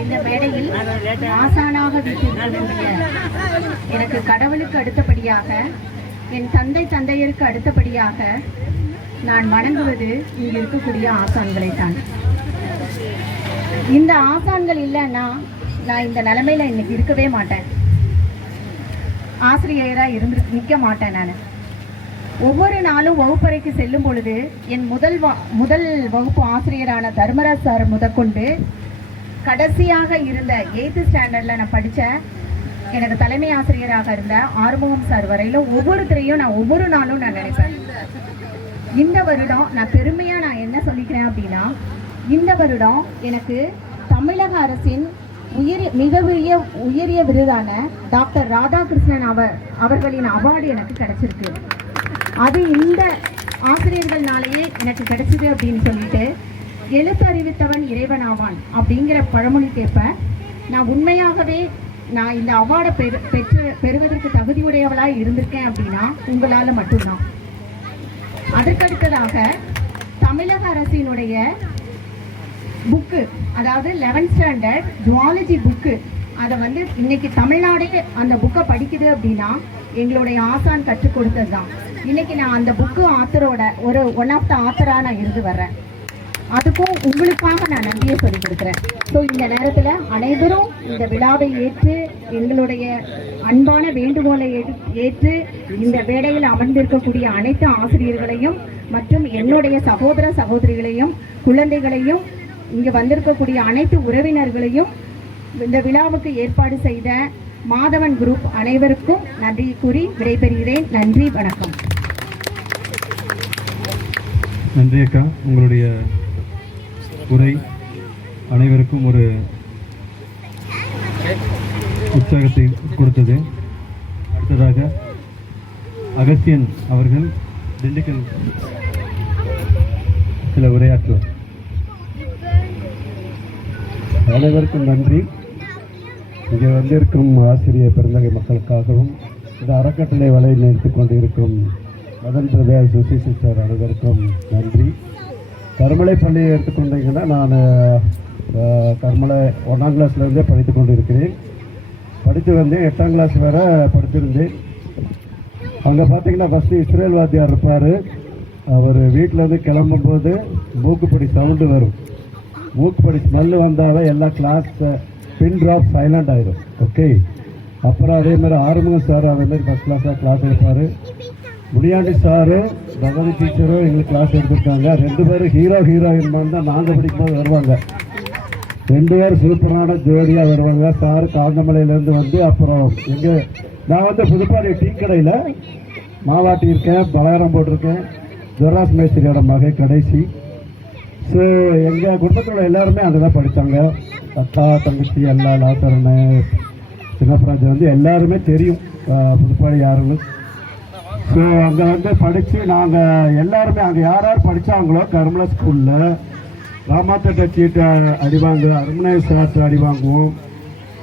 இந்த மேடையில் ஆசானாக வீட்டிற்குரிய எனக்கு கடவுளுக்கு அடுத்தபடியாக என் தந்தை தந்தையருக்கு அடுத்தபடியாக நான் வணங்குவது இங்கு இருக்கக்கூடிய ஆசான்களை தான் இந்த ஆசான்கள் இல்லைன்னா நான் இந்த நிலைமையில இன்னைக்கு இருக்கவே மாட்டேன். ஆசிரியராக இருந்து நிற்க மாட்டேன் நான். ஒவ்வொரு நாளும் வகுப்பறைக்கு செல்லும் பொழுது என் முதல் வா- முதல் வகுப்பு ஆசிரியரான தர்மராஜ் சார் முதற்கொண்டு கடைசியாக இருந்த எயித்து ஸ்டாண்டர்டில் நான் படித்த எனக்கு தலைமை ஆசிரியராக இருந்த ஆறுமுகம் சார் வரையிலும் ஒவ்வொருத்தரையும் நான் ஒவ்வொரு நாளும் நான் நினைப்பேன். இந்த வருடம் நான் பெருமையாக நான் என்ன சொல்லிக்கிறேன் அப்படின்னா இந்த வருடம் எனக்கு தமிழக அரசின் உயரிய மிக உயரிய உயரிய விருதான டாக்டர் ராதாகிருஷ்ணன் அவர் அவர்களின் அவார்டு எனக்கு கிடைச்சிருக்கு. அது இந்த ஆசிரியர்கள்னாலேயே எனக்கு கிடைச்சிது அப்படின்னு சொல்லிட்டு எழுத்தறிவித்தவன் இறைவனாவான் அப்படிங்கிற பழமொழிக்கேற்ப நான் உண்மையாகவே நான் இந்த அவார்டை பெறு பெற்று பெறுவதற்கு தகுதியுடையவளாக இருந்திருக்கேன் அப்படின்னா உங்களால் மட்டும்தான். அதற்கடுத்ததாக தமிழக அரசினுடைய புக்கு அதாவது லெவன்த் ஸ்டாண்டர்ட் ஜுவாலஜி புக்கு அதை வந்து இன்னைக்கு தமிழ்நாடே அந்த புக்கை படிக்குது அப்படின்னா எங்களுடைய ஆசான் கற்றுக் கொடுத்தது தான் இன்னைக்கு நான் அந்த புக்கு ஆத்தரோட ஒரு ஒன் ஆஃப் த ஆத்தராக நான் இருந்து வர்றேன். அதுக்கும் உங்களுக்காக நான் நன்றியை சொல்லிக் கொடுக்குறேன் ஸோ இந்த நேரத்தில் அனைவரும் இந்த விழாவை ஏற்று எங்களுடைய அன்பான வேண்டுகோளை ஏற்று- ஏற்று இந்த வேடையில் அமர்ந்திருக்கக்கூடிய அனைத்து ஆசிரியர்களையும் மற்றும் என்னுடைய சகோதர சகோதரிகளையும் குழந்தைகளையும் இங்கே வந்திருக்கக்கூடிய அனைத்து உறவினர்களையும் இந்த விழாவுக்கு ஏற்பாடு செய்த மாதவன் குரூப் அனைவருக்கும் நன்றி கூறி விடைபெறுகிறேன். நன்றி வணக்கம். நன்றி அக்கா. உங்களுடைய உரை அனைவருக்கும் ஒரு உற்சாகத்தை கொடுத்தது. அடுத்ததாக அகஸ்தியன் அவர்கள் திண்டுக்கல் சில உரையாற்றுவார். அனைவருக்கும் நன்றி. இங்கே வந்திருக்கும் ஆசிரியர் பெருந்தகை மக்களுக்காகவும் இந்த அறக்கட்டளை வலை நிறுத்திக் கொண்டிருக்கும் மதன் பிரதேச சுசி சிஸ்டர் அனைவருக்கும் நன்றி. கருமலை பள்ளியை எடுத்துக்கொண்டீங்கன்னா நான் கருமலை ஒன்றாம் கிளாஸ்லேருந்தே படித்து கொண்டு இருக்கிறேன் படித்து வந்தேன் எட்டாம் கிளாஸ் வரை படித்திருந்தேன். அங்கே பார்த்தீங்கன்னா ஃபஸ்ட்டு இஸ்ரேல் வாத்தியார் இருப்பார். அவர் வீட்டிலேருந்து கிளம்பும்போது மூக்குப்படி சவுண்டு வரும். மூக்குப்படி ஸ்மெல்லு வந்தாவே எல்லா கிளாஸ் பின் ட்ராப் சைலண்ட் ஆயிரும். ஓகே அப்புறம் அதே மாதிரி ஆறுமுகம் சார் அதே மாதிரி ஃபஸ்ட் கிளாஸாக கிளாஸ் எடுப்பார். முனியாண்டி சாரு பகவதி டீச்சரும் எங்களுக்கு கிளாஸ் எடுத்துருக்காங்க. ரெண்டு பேரும் ஹீரோ ஹீரோயின் மாதிரி தான் நாங்கள் படிக்கும்போது வருவாங்க. ரெண்டு பேரும் சூப்பரான ஜோடியாக வருவாங்க. சார் காந்தமலையிலேருந்து வந்து அப்புறம் எங்கே நான் வந்து புதுப்பாடி டீ கடையில் மாவாட்டி இருக்கேன் பலகாரம் போட்டிருக்கேன். ஜொராஸ் மேஸ்திரியோட மகை கடைசி. ஸோ எங்கள் குடும்பத்தோட எல்லாருமே அங்கே தான் படித்தாங்க அக்கா தங்கச்சி எல்லா லாத்தரன் சின்னப்பராஜ் வந்து எல்லாருமே தெரியும். புதுப்பாடி யாருன்னு. ஸோ அங்கே வந்து படித்து நாங்கள் எல்லாருமே அங்கே யார் யார் படித்தாங்களோ கருமலா ஸ்கூலில் ராமாத்தட்ட சீட்டை அடிவாங்க அருமனை சார்ட்டை அடி வாங்குவோம்.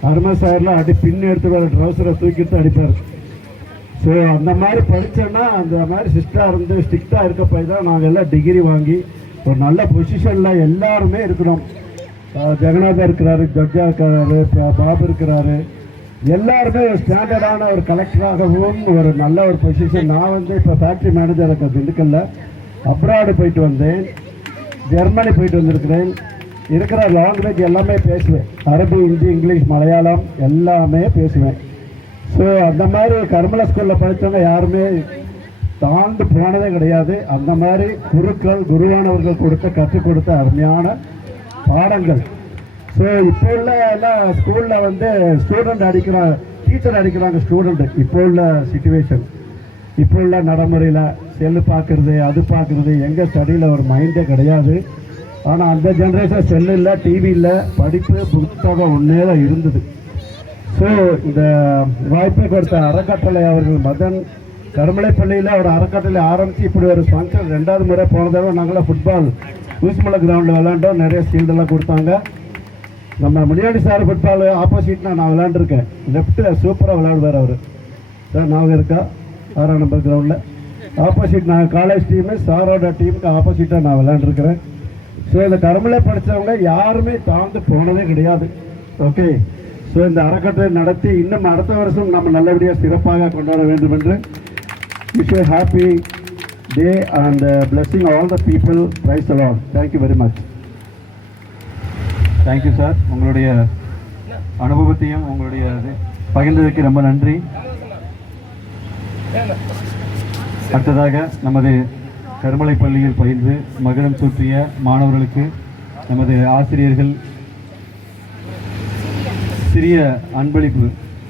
அருமை சாரில் அடி பின் எடுத்து வர ட்ரௌசரை தூக்கிட்டு அடிப்பார். ஸோ அந்த மாதிரி படித்தோன்னா அந்த மாதிரி சிஸ்டாக இருந்து ஸ்ட்ரிக்டாக இருக்க போய் தான் நாங்கள் எல்லாம் டிகிரி வாங்கி ஒரு நல்ல பொசிஷனில் எல்லாருமே இருக்கிறோம். ஜெகநாதர் இருக்கிறாரு ஜட்ஜா இருக்கிறாரு பாபு இருக்கிறாரு. எல்லாருமே ஒரு ஸ்டாண்டர்டான ஒரு கலெக்டராகவும் ஒரு நல்ல ஒரு பொசிஷன் நான் வந்து இப்போ ஃபேக்ட்ரி மேனேஜர் இருக்க திண்டுக்கல்ல அப்ராடு போயிட்டு வந்தேன். ஜெர்மனி போயிட்டு வந்திருக்கிறேன். இருக்கிற லாங்குவேஜ் எல்லாமே பேசுவேன். அரபி ஹிந்தி இங்கிலீஷ் மலையாளம் எல்லாமே பேசுவேன். ஸோ அந்த மாதிரி கர்மலா ஸ்கூலில் படித்தவங்க யாருமே தாழ்ந்து போனதே கிடையாது. அந்த மாதிரி குருக்கள் குருவானவர்கள் கொடுத்த கற்றுக் கொடுத்த அருமையான பாடங்கள். ஸோ இப்போ உள்ள எல்லாம் ஸ்கூலில் வந்து ஸ்டூடெண்ட் அடிக்கிற டீச்சர் அடிக்கிறாங்க ஸ்டூடெண்ட் இப்போ உள்ள சுச்சுவேஷன் இப்போ உள்ள நடைமுறையில் செல்லு பார்க்குறது அது பார்க்குறது எங்கள் ஸ்டடியில் ஒரு மைண்டே கிடையாது. ஆனால் அந்த ஜென்ரேஷன் செல்லு இல்லை டிவி இல்லை படிப்பு புத்தகம் ஒன்றே தான் இருந்தது. ஸோ இந்த வாய்ப்பை கொடுத்த அறக்கட்டளை அவர்கள் மதன் கருமலை பள்ளியில் ஒரு அறக்கட்டளை ஆரம்பித்து இப்படி ஒரு ஃபங்க்ஷன் ரெண்டாவது முறை போன தடவை நாங்களாம் ஃபுட்பால் ஊசிமலை கிரவுண்டில் விளாண்டோம் நிறைய ஷீல்டெல்லாம் கொடுத்தாங்க. நம்ம முனியாண்டி சார் ஃபுட்பால் ஆப்போசிட்னா நான் விளாண்டுருக்கேன் லெஃப்ட்டில் சூப்பராக விளையாடுவார் அவர். சார் ஞாபகம் இருக்கா? ஆறாம் நம்பர் கிரவுண்டில் ஆப்போசிட் நான் காலேஜ் டீமு சாரோட டீமுக்கு ஆப்போசிட்டாக நான் விளையாண்டுருக்கிறேன். ஸோ இந்த கருமலை படித்தவங்க யாருமே தாழ்ந்து போனதே கிடையாது. ஓகே ஸோ இந்த அறக்கட்டளை நடத்தி இன்னும் அடுத்த வருஷம் நம்ம நல்லபடியாக சிறப்பாக கொண்டாட வேண்டும் என்று wish happy day and blessing all the people rise a lot thank you very much thank you sir உங்களுடைய அனுபவத்தையும் உங்களுடைய இது பகிர்ந்ததுக்கு ரொம்ப நன்றி. அடுத்ததாக நமது கருமலை பள்ளியில் பயின்று மகுடம் சூற்றிய மாணவர்களுக்கு நமது ஆசிரியர்கள் சிறிய அன்பளிப்பு.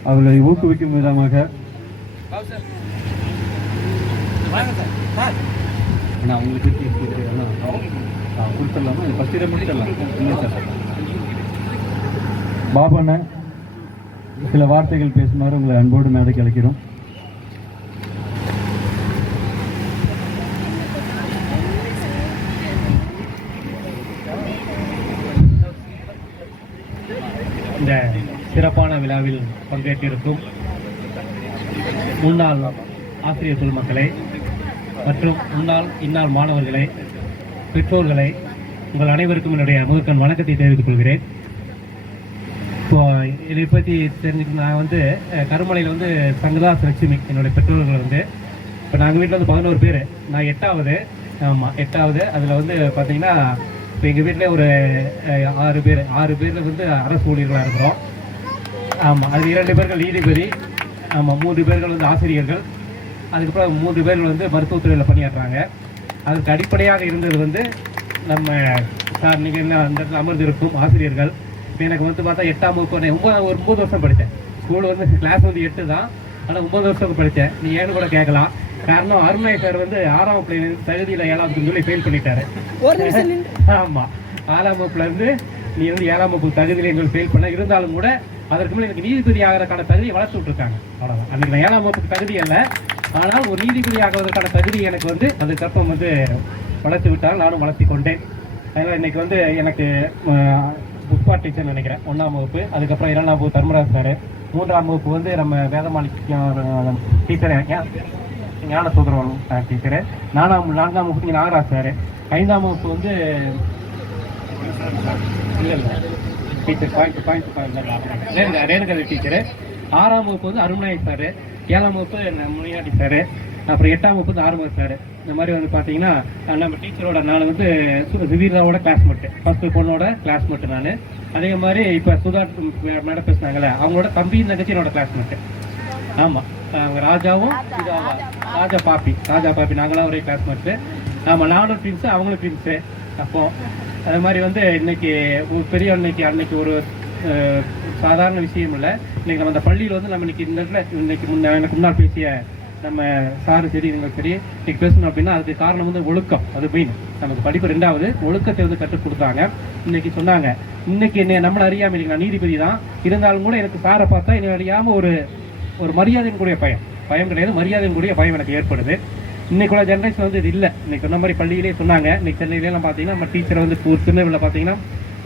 அவர்களை ஊக்குவிக்கும் விதமாக நான் உங்களுக்கு கொடுத்துடலாமா? ஃபஸ்ட் இதை முடிச்சிடலாம். பாபண்ண சில வார்த்தைகள் பேசுமாறு உங்களை அன்போடு மேடைக்கு அழைக்கிறோம். இந்த சிறப்பான விழாவில் பங்கேற்றிருக்கும் முன்னாள் ஆசிரியர் குழுமக்களை மற்றும் முன்னாள் இன்னாள் மாணவர்களை பெற்றோர்களை உங்கள் அனைவருக்கும் என்னுடைய முகக்கன் வணக்கத்தை தெரிவித்துக் கொள்கிறேன். இப்போ இதை பற்றி தெரிஞ்சுக்க நான் வந்து கருமலையில் வந்து சங்கதாஸ் லட்சுமி என்னுடைய பெற்றோர்கள் வந்து இப்போ நாங்கள் வீட்டில் வந்து பதினோரு பேர். நான் எட்டாவது ஆமாம் எட்டாவது. அதில் வந்து பார்த்தீங்கன்னா இப்போ எங்கள் வீட்டில் ஒரு ஆறு பேர். ஆறு பேரில் வந்து அரசு ஊழியர்களாக இருக்கிறோம். ஆமாம் அது இரண்டு பேர்கள் நீதிபதி ஆமாம் மூன்று பேர்கள் வந்து ஆசிரியர்கள். அதுக்கப்புறம் மூன்று பேர்கள் வந்து மருத்துவத்துறையில் பணியாற்றுறாங்க. அதுக்கு அடிப்படையாக இருந்தது வந்து நம்ம சார் நீங்கள் என்ன அந்த அமர்ந்திருக்கும் ஆசிரியர்கள். இப்போ எனக்கு வந்து பார்த்தா எட்டாம் வகுப்பு நான் ஒன்பது ஒரு ஒம்பது வருஷம் படித்தேன். ஸ்கூல் வந்து கிளாஸ் வந்து எட்டு தான். ஆனால் ஒம்பது வருஷம் படித்தேன். நீ ஏன்னு கூட கேட்கலாம். காரணம் அருணை சார் வந்து ஆறாம் பிள்ளை தகுதியில் ஏழாம் சொல்லி ஃபெயில் பண்ணிட்டாரு. ஆமா. ஆறாம் வகுப்புல இருந்து நீ வந்து ஏழாம் வகுப்பு தகுதியில் எங்களுக்கு ஃபெயில் பண்ண. இருந்தாலும் கூட அதற்கு மேலே எனக்கு நீதிபதி ஆகிறதுக்கான தகுதியை வளர்த்து விட்டுருக்காங்க. அவ்வளோதான் அன்னைக்கு நான் ஏழாம் வகுப்புக்கு தகுதி அல்ல. ஆனால் ஒரு நீதிபதி ஆகுவதற்கான தகுதி எனக்கு வந்து அதுக்கப்புறம் வந்து வளர்த்து விட்டால் நானும் வளர்த்தி கொண்டேன். அதனால் இன்னைக்கு வந்து எனக்கு புக்பா டீச்சர் நினைக்கிறேன். ஒன்றாம் வகுப்பு. அதுக்கப்புறம் இரண்டாம் வகுப்பு தர்மராஜ் சார் மூன்றாம் வகுப்பு வந்து நம்ம வேதமாளி டீச்சர் ஞான சுதரவன் டீச்சரு நாலாம் நான்காம் வகுப்பு இங்கே நாகராஜ் சார் ஐந்தாம் வகுப்பு வந்து இல்லை இல்லை. Teacher point point point Renuka teacher ஆறாம் வகுப்பு வந்து அருண்நாயக் சார் ஏழாம் வகுப்பு முனியாட்டி சார் அப்புறம் எட்டாம் வகுப்பு வந்து ஆறுமுக சார் இந்த மாதிரி வந்து பார்த்தீங்கன்னா நம்ம டீச்சரோட நான் வந்து சுதீர்தாவோட கிளாஸ்மேட்டு ஃபஸ்ட்டு பொண்ணோட கிளாஸ்மேட்டு நான். அதே மாதிரி இப்போ சுதா மேடம் பேசுனாங்கல்ல அவங்களோட தம்பி தங்கச்சி என்னோட கிளாஸ்மேட்டு ஆமாம் அவங்க ராஜாவும் இதாவா? ராஜா பாப்பி. ராஜா பாப்பி நாங்களாம் ஒரே கிளாஸ்மேட்டு ஆமாம் நானும் ட்வின்ஸு அவங்களும் ட்வின்ஸு அப்போ அது மாதிரி வந்து இன்னைக்கு பெரிய அன்னைக்கு அன்னைக்கு ஒரு சாதாரண விஷயம் இல்லை. இன்னைக்கு நம்ம அந்த பள்ளியில் வந்து நம்ம இன்னைக்கு இந்த இடத்துல இன்னைக்கு முன்ன எனக்கு முன்னால் பேசிய நம்ம சார் சரி நீங்கள் சரி இன்னைக்கு பேசணும் அப்படின்னா அதுக்கு காரணம் வந்து ஒழுக்கம். அது மெயின் நமக்கு படிப்பு ரெண்டாவது ஒழுக்கத்தை வந்து கற்றுக் கொடுத்தாங்க இன்னைக்கு சொன்னாங்க. இன்னைக்கு என்ன நம்மளை அறியாமல் இன்னைக்கு நான் நீதிபதி தான். இருந்தாலும் கூட எனக்கு சாரை பார்த்தா என்னை அறியாமல் ஒரு ஒரு மரியாதையின் கூடிய பயம். பயம் கிடையாது. மரியாதையின் கூடிய பயம் எனக்கு ஏற்படுது. இன்னைக்கு உள்ள ஜென்ரேஷன் வந்து இது இல்லை. இன்னைக்கு சொன்ன மாதிரி பள்ளியிலே சொன்னாங்க. இன்னைக்கு சென்னையிலாம் பார்த்தீங்கன்னா நம்ம டீச்சரை வந்து ஒரு திருநெல்வேலியில் பார்த்தீங்கன்னா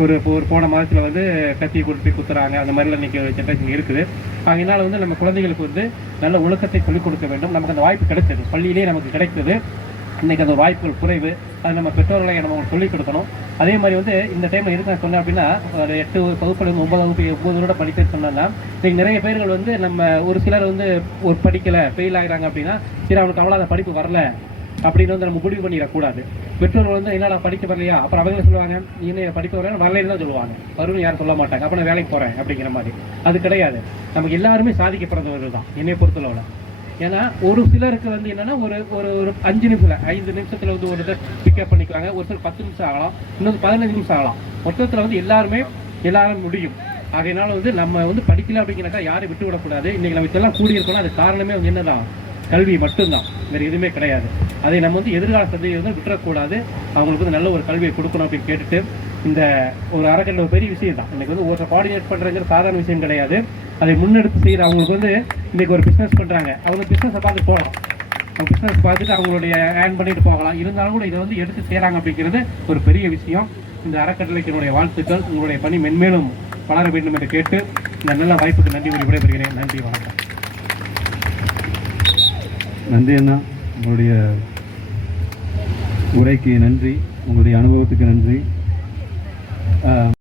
ஒரு இப்போ ஒரு போன மாதத்தில் வந்து கத்தியை கொண்டு போய் குத்துறாங்க அந்த மாதிரிலாம் இன்றைக்கி ஜென்ரேஷன் இருக்குது. அதனால் வந்து நம்ம குழந்தைகளுக்கு வந்து நல்ல ஒழுக்கத்தை சொல்லிக் கொடுக்க வேண்டும். நமக்கு அந்த வாய்ப்பு கிடைச்சது பள்ளியிலே நமக்கு கிடைத்தது. இன்னைக்கு அந்த வாய்ப்புகள் குறைவு. அது நம்ம பெற்றோர்களை நம்ம சொல்லிக் கொடுக்கணும். அதே மாதிரி வந்து இந்த டைமில் எதுக்கு நான் சொன்னேன் அப்படின்னா ஒரு எட்டு வகுப்புல இருந்து ஒன்பது வகுப்பு ஒம்பது விட படித்தேன்னு சொன்னா இன்னைக்கு நிறைய பேர்கள் வந்து நம்ம ஒரு சிலர் வந்து ஒரு படிக்கலை ஃபெயில் ஆகிறாங்க அப்படின்னா சரி அவனுக்கு அவ்வளோ அந்த படிப்பு வரல. அப்படின்னு வந்து நம்ம முடிவு பண்ணிடக்கூடாது. பெற்றோர்கள் வந்து என்னடா படிக்க வரலையா? அப்புறம் அவங்க சொல்லுவாங்க நீ என்ன படிக்க வரல வரலைன்னு தான் சொல்லுவாங்க. வரும்னு யாரும் சொல்ல மாட்டாங்க. அப்போ நான் வேலைக்கு போறேன் அப்படிங்கிற மாதிரி. அது கிடையாது. நமக்கு எல்லாருமே சாதிக்க பிறந்தவர்கள் தான் என்னை பொறுத்தளவில். ஏன்னா ஒரு சிலருக்கு வந்து என்னன்னா ஒரு ஒரு ஒரு அஞ்சு நிமிஷம் ஐந்து நிமிஷத்துல வந்து ஒரு இதை பிக்கப் பண்ணிக்குவாங்க. ஒரு சிலர் பத்து நிமிஷம் ஆகலாம் இன்னொரு பதினஞ்சு நிமிஷம் ஆகலாம். மொத்தத்தில் வந்து எல்லாருமே எல்லாரும் முடியும். அதனால வந்து நம்ம வந்து படிக்கல அப்படிங்கிறக்கா யாரையும் விட்டு விடக்கூடாது இன்னைக்கு நம்ம இதெல்லாம் கூடியிருக்கோம்னா அது காரணமே வந்து என்னதான்? கல்வி மட்டும்தான். வேறு எதுவுமே கிடையாது. அதை நம்ம வந்து எதிர்கால சந்ததியை வந்து விட்டுறக்கூடாது. அவங்களுக்கு வந்து நல்ல ஒரு கல்வியை கொடுக்கணும் அப்படின்னு கேட்டுட்டு இந்த ஒரு அறக்கட்டளை ஒரு பெரிய விஷயம் தான். இன்றைக்கி வந்து ஒருத்தர் கோஆர்டினேட் பண்றதுங்கிற சாதாரண விஷயம் கிடையாது. அதை முன்னெடுத்து செய்கிற அவங்களுக்கு வந்து இன்றைக்கி ஒரு பிஸ்னஸ் பண்ணுறாங்க அவங்க பிஸ்னஸை பார்த்து போகலாம். அவங்க பிஸ்னஸ் பார்த்துட்டு அவங்களுடைய ஏர்ன் பண்ணிட்டு போகலாம். இருந்தாலும் கூட இதை வந்து எடுத்து செய்கிறாங்க அப்படிங்கிறது ஒரு பெரிய விஷயம். இந்த அறக்கட்டளைக்கு என்னுடைய வாழ்த்துக்கள். உங்களுடைய பணி மென்மேலும் வளர வேண்டும் என்று கேட்டு இந்த நல்ல வாய்ப்புக்கு நன்றி கூறி விடைபெறுகிறேன். நன்றி வணக்கம். நன்றி அண்ணா. உங்களுடைய உரைக்கு நன்றி. உங்களுடைய அனுபவத்துக்கு நன்றி.